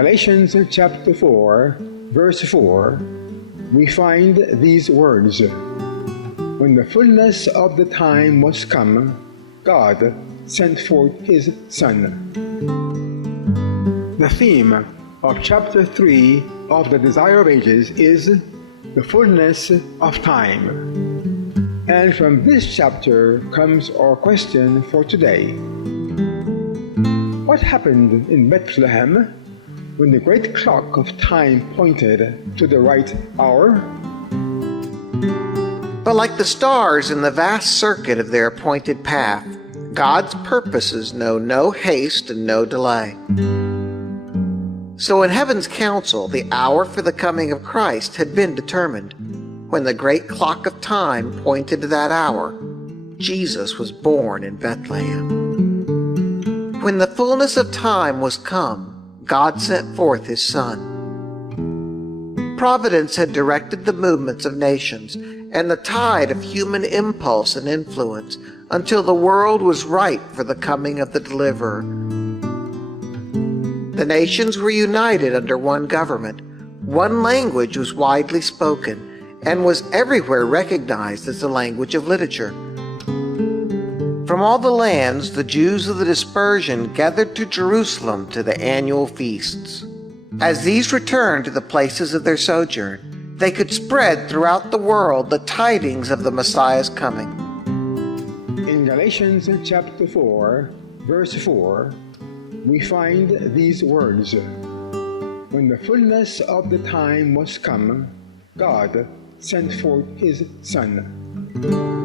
Galatians chapter 4, verse 4, we find these words: "When the fullness of the time was come, God sent forth his Son." The theme of chapter 3 of the Desire of Ages is the fullness of time. And from this chapter comes our question for today. What happened in Bethlehem when the great clock of time pointed to the right hour? But like the stars in the vast circuit of their appointed path, God's purposes know no haste and no delay. So in heaven's council, the hour for the coming of Christ had been determined. When the great clock of time pointed to that hour, Jesus was born in Bethlehem. When the fullness of time was come, God sent forth his Son. Providence had directed the movements of nations and the tide of human impulse and influence until the world was ripe for the coming of the Deliverer. The nations were united under one government. One language was widely spoken and was everywhere recognized as the language of literature. From all the lands, the Jews of the dispersion gathered to Jerusalem to the annual feasts. As these returned to the places of their sojourn, they could spread throughout the world the tidings of the Messiah's coming. In Galatians chapter 4, verse 4, we find these words: "When the fullness of the time was come, God sent forth his Son."